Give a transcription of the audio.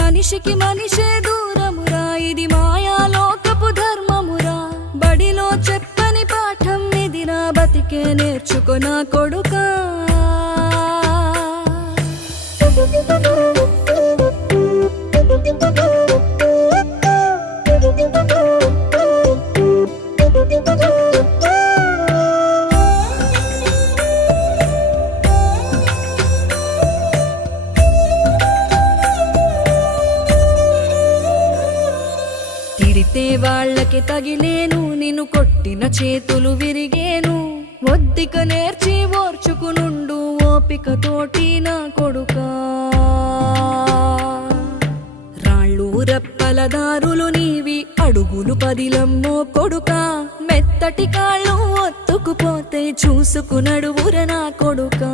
మనిషికి మనిషే దూరమురా, ఇది మాయాలోకపు ధర్మమురా. బడిలో చెప్పని పాఠం ఇదిరా, బతికే నేర్చుకో నా కొడుకా. తిడితే వాళ్ళకి తగిలేను, నిన్ను కొట్టిన చేతులు విరిగేను. ఒద్దిక నేర్చి ఓర్చుకునుండు ఓపికతోటి నా కొడుకా. రాళ్ళు రప్పల దారులు నీవి, అడుగులు పదిలమ్మో కొడుకా. మెత్తటి కాళ్ళు ఒత్తుకుపోతే చూసుకునడువుర నా కొడుకా.